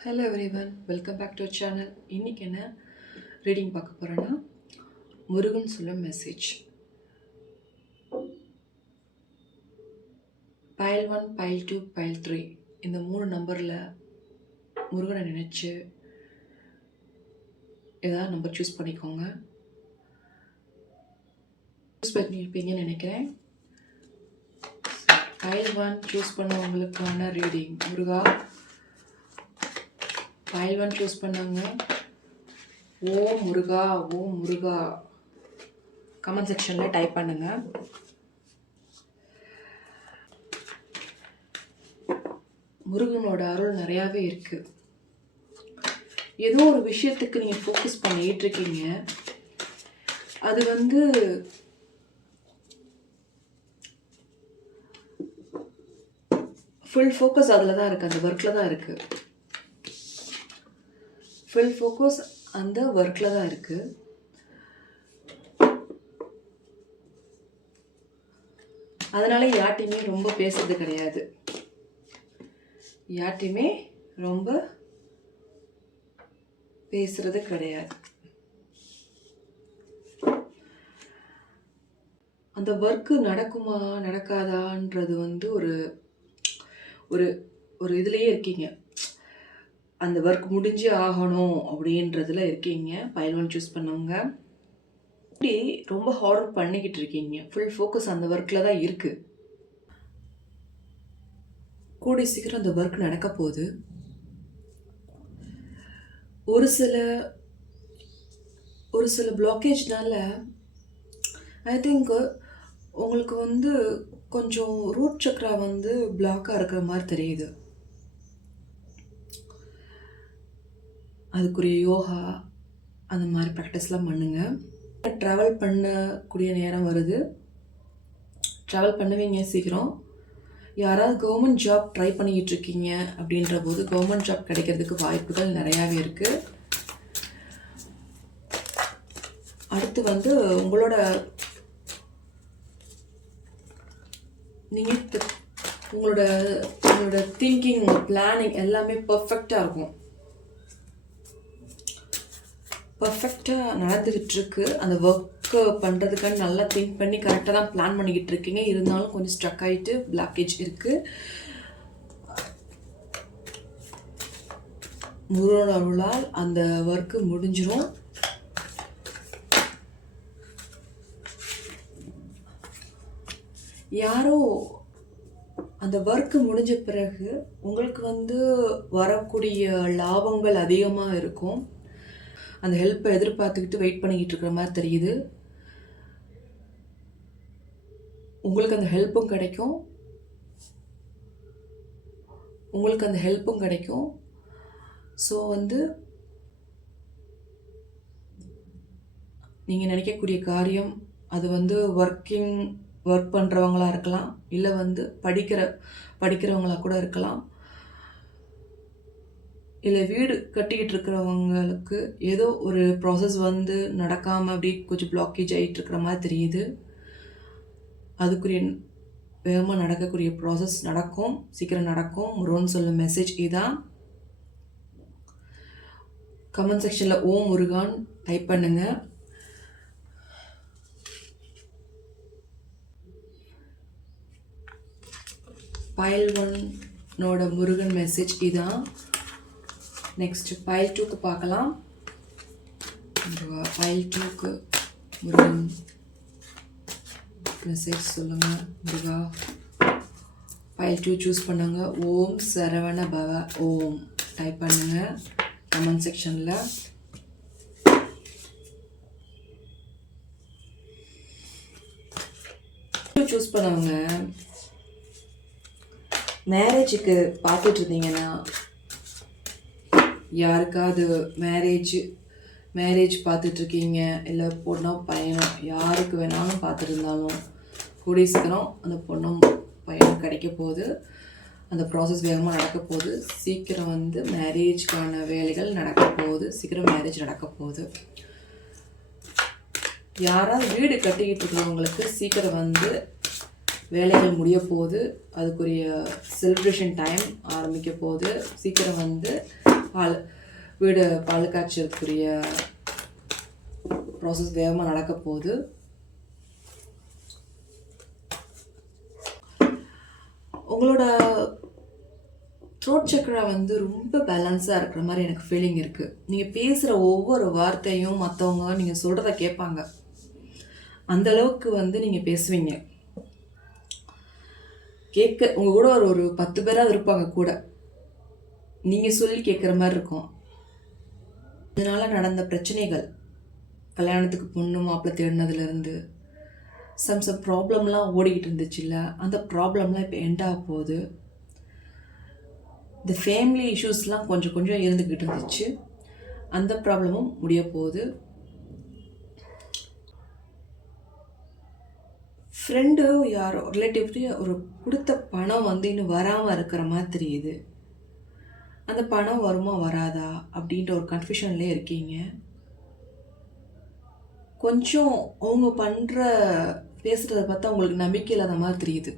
Hello everyone welcome back to channel இன்றைக்கி என்ன reading பார்க்க போகிறேன்னா முருகன் சொல்லும் message pile one pile two pile three இந்த மூணு நம்பரில் முருகனை நினச்சி ஏதாவது நம்பர் சூஸ் பண்ணிக்கோங்க. சூஸ் பண்ணியிருப்பீங்கன்னு நினைக்கிறேன். பயல் ஒன் சூஸ் பண்ணவங்களுக்கான ரீடிங் முருகா ஃபைல் ஒன் சூஸ் பண்ணாங்க ஓ முருகா ஓ முருகா கமெண்ட் செக்ஷனில் டைப் பண்ணுங்க. முருகனோட அருள் நிறையாவே இருக்குது ஏதோ ஒரு விஷயத்துக்கு நீங்கள் ஃபோக்கஸ் பண்ணிட்டு இருக்கீங்க. அது வந்து ஃபுல் ஃபோக்கஸ் அதில் தான் இருக்குது அந்த ஒர்க்கில் தான் இருக்குது ஃபுல் ஃபோக்கஸ் அந்த ஒர்க்கில் தான் இருக்குது அதனால் யார்ட்டையுமே ரொம்ப பேசுறது கிடையாது. யார்ட்டையுமே ரொம்ப பேசுறது கிடையாது. அந்த ஒர்க்கு நடக்குமா நடக்காதான்றது வந்து ஒரு ஒரு ஒரு இதுலேயே இருக்கீங்க. அந்த ஒர்க் முடிஞ்சு ஆகணும் அப்படின்றதுல இருக்கீங்க. பைல்வான் சூஸ் பண்ணவங்க. இப்படி ரொம்ப ஹார்ட் ஒர்க் பண்ணிக்கிட்டு இருக்கீங்க. ஃபுல் ஃபோக்கஸ் அந்த ஒர்க்கில் தான் இருக்குது கூடி சீக்கிரம் அந்த ஒர்க் நடக்க போகுது. ஒரு சில ஒரு சில பிளாக்கேஜ்னால ஐ திங்க் உங்களுக்கு வந்து கொஞ்சம் ரூட் சக்ரா வந்து பிளாக்காக இருக்கிற மாதிரி தெரியுது. அதுக்குரிய யோகா அந்த மாதிரி ப்ராக்டிஸ்லாம் பண்ணுங்கள் ட்ராவல் பண்ணக்கூடிய நேரம் வருது. ட்ராவல் பண்ணுவீங்க சீக்கிரம். யாராவது கவர்மெண்ட் ஜாப் ட்ரை பண்ணிக்கிட்டு இருக்கீங்க அப்படின்ற போது கவர்மெண்ட் ஜாப் கிடைக்கிறதுக்கு வாய்ப்புகள் நிறையாவே இருக்குது அடுத்து வந்து உங்களோட நீங்கள் உங்களோட உங்களோட திங்கிங் பிளானிங் எல்லாமே பர்ஃபெக்டாக இருக்கும். பர்ஃபெக்டாக நடந்துக்கிட்டு இருக்கு அந்த ஒர்க்கு பண்ணுறதுக்கான நல்லா திங்க் பண்ணி கரெக்டாக தான் பிளான் பண்ணிக்கிட்டு இருக்கீங்க இருந்தாலும் கொஞ்சம் ஸ்ட்ரக் ஆகிட்டு பிளாக்கேஜ் இருக்குது முருகன் அருளால் அந்த ஒர்க்கு முடிஞ்சிடும் யாரோ அந்த ஒர்க்கு முடிஞ்ச பிறகு உங்களுக்கு வந்து வரக்கூடிய லாபங்கள் அதிகமாக இருக்கும். அந்த ஹெல்ப்பை எதிர்பார்த்துக்கிட்டு வெயிட் பண்ணிக்கிட்டு இருக்கிற மாதிரி தெரியுது. உங்களுக்கு அந்த ஹெல்ப்பும் கிடைக்கும். உங்களுக்கு அந்த ஹெல்ப்பும் கிடைக்கும். ஸோ வந்து நீங்கள் நினைக்கக்கூடிய காரியம் அது வந்து ஒர்க்கிங் ஒர்க் பண்ணுறவங்களாக இருக்கலாம். இல்லை வந்து படிக்கிற படிக்கிறவங்களா கூட இருக்கலாம். இல்லை வீடு கட்டிக்கிட்டு இருக்கிறவங்களுக்கு ஏதோ ஒரு ப்ராசஸ் வந்து நடக்காமல் அப்படி கொஞ்சம் பிளாக்கேஜ் ஆகிட்டு இருக்கிற மாதிரி தெரியுது. அதுக்குரிய வேகமாக நடக்கக்கூடிய ப்ராசஸ் நடக்கும் சீக்கிரம் நடக்கும். முருகன் சொல்ல மெசேஜ் இதான். கமெண்ட் செக்ஷனில் ஓம் முருகான் டைப் பண்ணுங்கள் பயல் ஒன்னோட முருகன் மெசேஜ் இதான். நெக்ஸ்ட் பைல் டூக்கு பார்க்கலாம். பைல் டூக்கு முருகன் மெசேஜ் சொல்லுங்கள் முருகா. பைல் டூ சூஸ் பண்ணுங்க. ஓம் சரவண பவ ஓம். டைப் பண்ணுங்க கமெண்ட் செக்ஷனில் சூஸ் பண்ணவங்க. மேரேஜுக்கு பார்த்துட்டு இருந்தீங்கன்னா யாருக்காவது மேரேஜ் மேரேஜ் பார்த்துட்ருக்கீங்க இல்லை பொண்ணோ பையனோ யாருக்கு வேணாலும் பார்த்துருந்தாலும் கூடிய சீக்கிரம் அந்த பொண்ணும் பையனும் கிடைக்க போகுது. அந்த ப்ராசஸ் வேகமாக நடக்க போகுது. சீக்கிரம் வந்து மேரேஜ்க்கான வேலைகள் நடக்க போகுது. சீக்கிரம் மேரேஜ் நடக்க போகுது. யாராவது வீடு கட்டிக்கிட்டு இருக்கிறவங்களுக்கு சீக்கிரம் வந்து வேலைகள் முடிய போகுது. அதுக்குரிய செலிப்ரேஷன் டைம் ஆரம்பிக்க போகுது. சீக்கிரம் வந்து பால் வீடு பால் காய்ச்சறதுக்குரிய ப்ராசஸ் வேகமாக நடக்க போகுது. உங்களோட த்ரோட் சக்கரா வந்து ரொம்ப பேலன்ஸாக இருக்கிற மாதிரி எனக்கு ஃபீலிங் இருக்குது நீங்கள் பேசுகிற ஒவ்வொரு வார்த்தையும் மற்றவங்க நீங்கள் சொல்கிறத கேட்பாங்க. அந்த அளவுக்கு வந்து நீங்கள் பேசுவீங்க. கேட்க உங்கள் கூட ஒரு ஒரு பத்து பேராக இருப்பாங்க கூட. நீங்கள் சொல்லி கேட்குற மாதிரி இருக்கும். இதனால் நடந்த பிரச்சனைகள் கல்யாணத்துக்கு பொண்ணு மாப்பிள்ளை தேடினதுலேருந்து சம் சம் ப்ராப்ளம்லாம் ஓடிக்கிட்டு இருந்துச்சுல்ல அந்த ப்ராப்ளம்லாம் இப்போ எண்ட் ஆக போகுது. இந்த ஃபேமிலி இஷ்யூஸ்லாம் கொஞ்சம் கொஞ்சம் இருந்துக்கிட்டு இருந்துச்சு. அந்த ப்ராப்ளமும் முடிய போகுது. ஃப்ரெண்டு யாரோ ரிலேட்டிவ்லேயே ஒரு கொடுத்த பணம் வந்து இன்னும் வராமல் இருக்கிற மாதிரி தெரியுது. அந்த பணம் வருமா வராதா அப்படின்ற ஒரு கன்ஃபியூஷன்லேயே இருக்கீங்க. கொஞ்சம் அவங்க பண்ணுற பேசுகிறத பார்த்தா உங்களுக்கு நம்பிக்கை இல்லாத மாதிரி தெரியுது.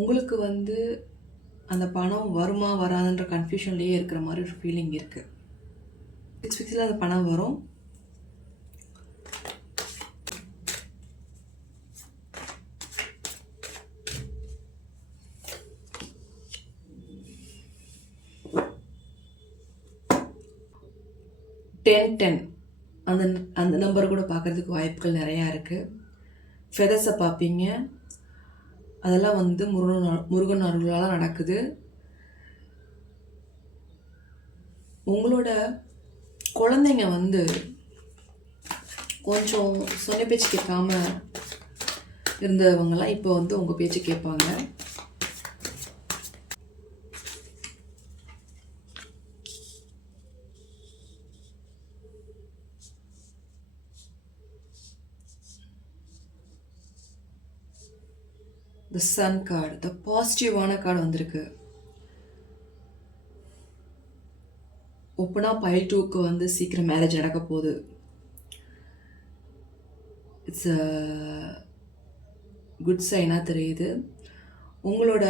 உங்களுக்கு வந்து அந்த பணம் வருமா வராதுன்ற கன்ஃபியூஷன்லேயே இருக்கிற மாதிரி ஒரு ஃபீலிங் இருக்குது சிக்ஸ் வீக்ஸில் அந்த பணம் வரும். டென் டென் அந்த அந்த நம்பர் கூட பார்க்குறதுக்கு வாய்ப்புகள் நிறையா இருக்குது ஃபெதர்ஸை பார்ப்பீங்க. அதெல்லாம் வந்து முருகன் முருகன் அருளால் நடக்குது. உங்களோட குழந்தைங்க வந்து கொஞ்சம் சொன்ன பேச்சு கேட்காம இருந்தவங்கலாம் இப்போ வந்து உங்கள் பேச்சு கேட்பாங்க. த சன் கார்டு த பாசிட்டிவான கார்டு வந்திருக்கு. ஓப்பனாக பைல் டூக்கு வந்து சீக்கிரம் மேரேஜ் நடக்க போகுது. இட்ஸ் அ குட் சைனாக தெரியுது. உங்களோட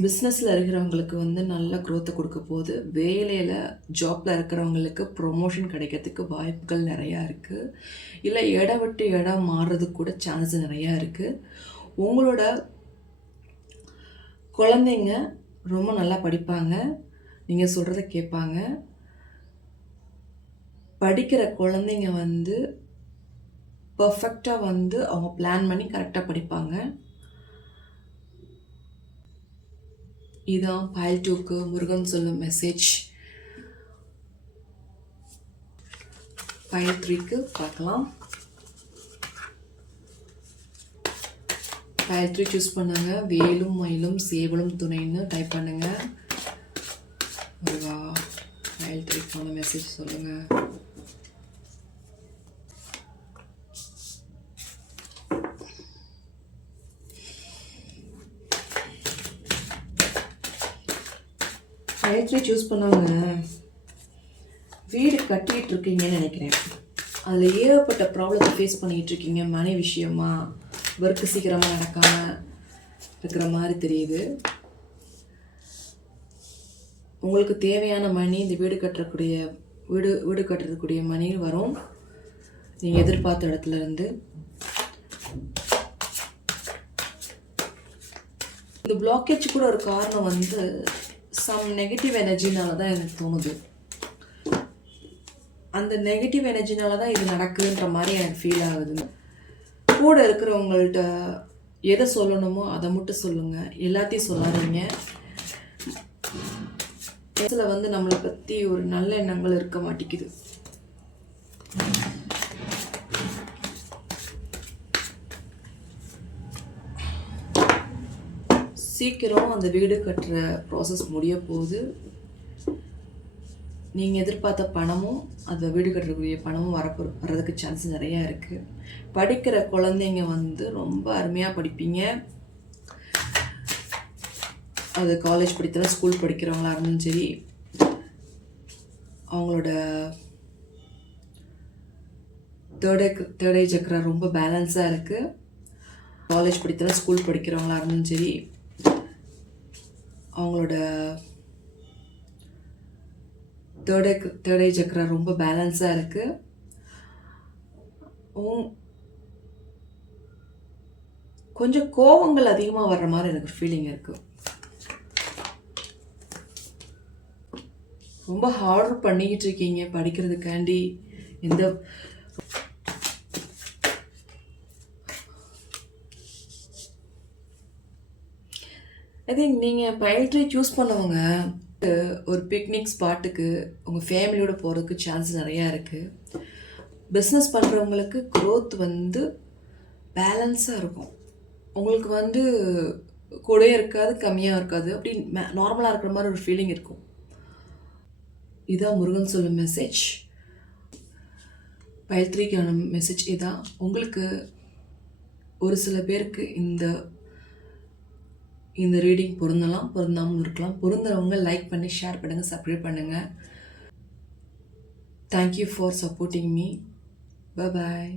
பிஸ்னஸில் இருக்கிறவங்களுக்கு வந்து நல்ல க்ரோத்தை கொடுக்க போகுது. வேலையில் ஜாப்பில் இருக்கிறவங்களுக்கு ப்ரொமோஷன் கிடைக்கிறதுக்கு வாய்ப்புகள் நிறையா இருக்குது இல்லை இடம் விட்டு இடம் மாறுறதுக்கு கூட சான்ஸ் நிறையா இருக்குது உங்களோட குழந்தைங்க ரொம்ப நல்லா படிப்பாங்க. நீங்கள் சொல்கிறத கேட்பாங்க. படிக்கிற குழந்தைங்க வந்து பர்ஃபெக்டாக வந்து அவங்க பிளான் பண்ணி கரெக்டாக படிப்பாங்க. இதுதான் பயல் டூக்கு முருகன் சொல்லும் மெசேஜ் பயல் த்ரீக்கு பார்க்கலாம். பயல் த்ரீ சூஸ் பண்ணாங்க. வேலும் மயிலும் சேவலும் துணைன்னு டைப் பண்ணுங்கள் முருகா பயல் த்ரீக்கான மெசேஜ் சொல்லுங்கள் பயல் சூஸ் பண்ணவங்க வீடு கட்டிகிட்டு இருக்கீங்கன்னு நினைக்கிறேன். அதில் ஏகப்பட்ட ப்ராப்ளத்தை ஃபேஸ் பண்ணிகிட்டு இருக்கீங்க மனை விஷயமா ஒர்க்கு சீக்கிரமாக நடக்காமல் இருக்கிற மாதிரி தெரியுது. உங்களுக்கு தேவையான மணி இந்த வீடு கட்டக்கூடிய வீடு வீடு கட்டுறதுக்கூடிய மணி வரும். நீங்கள் எதிர்பார்த்த இடத்துல இருந்து. இந்த பிளாக்கேஜ் கூட ஒரு காரணம் வந்து சம் நெகட்டிவ் எனர்ஜினால தான் எனக்கு தோணுது. அந்த நெகட்டிவ் எனர்ஜினால தான் இது நடக்குதுன்ற மாதிரி எனக்கு ஃபீல் ஆகுது. கூட இருக்கிறவங்கள்ட்ட எதை சொல்லணுமோ அதை மட்டும் சொல்லுங்கள் எல்லாத்தையும் சொல்லாதீங்க. பேசல வந்து நம்மளை பற்றி ஒரு நல்ல எண்ணங்கள் இருக்க மாட்டேங்குது. சீக்கிரம் அந்த வீடு கட்டுற ப்ராசஸ் முடிய போகுது. நீங்கள் எதிர்பார்த்த பணமும் அந்த வீடு கட்டுறக்கூடிய பணமும் வரப்போ வர்றதுக்கு சான்ஸ் நிறையா இருக்குது படிக்கிற குழந்தைங்க வந்து ரொம்ப அருமையாக படிப்பீங்க. அது காலேஜ் படித்தாலும் ஸ்கூல் படிக்கிறவங்களா இருந்தாலும் சரி அவங்களோட தேர்ட் தேர்ட் ஏஜ் சக்கரா ரொம்ப பேலன்ஸாக இருக்குது காலேஜ் படித்தாலும் ஸ்கூல் படிக்கிறவங்களா இருந்தாலும் சரி அவங்களோட தேர்ட் தேர்டே சக்கரம் சக்கரா ரொம்ப பேலன்ஸாக இருக்குது கொஞ்சம் கோவங்கள் அதிகமாக வர்ற மாதிரி எனக்கு ஃபீலிங் இருக்குது ரொம்ப ஹார்டர் பண்ணிக்கிட்டு இருக்கீங்க படிக்கிறதுக்காண்டி. எந்த ஐ திங்க் நீங்கள் பயில்ட்ரி சூஸ் பண்ணவங்க ஒரு பிக்னிக் ஸ்பாட்டுக்கு உங்கள் ஃபேமிலியோட போகிறதுக்கு சான்ஸ் நிறையா இருக்குது பிஸ்னஸ் பண்ணுறவங்களுக்கு க்ரோத் வந்து பேலன்ஸாக இருக்கும். உங்களுக்கு வந்து கூடயே இருக்காது கம்மியாக இருக்காது. அப்படி நார்மலாக இருக்கிற மாதிரி ஒரு ஃபீலிங் இருக்கும். இதான் முருகன் சொல்லும் மெசேஜ் பயத்ரிக்கான மெசேஜ் இதான் உங்களுக்கு ஒரு சில பேருக்கு இந்த இந்த ரீடிங் பொருந்தலாம் பொருந்தாமல் இருக்கலாம். பொருந்துறவங்க லைக் பண்ணி ஷேர் பண்ணுங்கள் சப்ஸ்கிரைப் பண்ணுங்கள் thank you for supporting me bye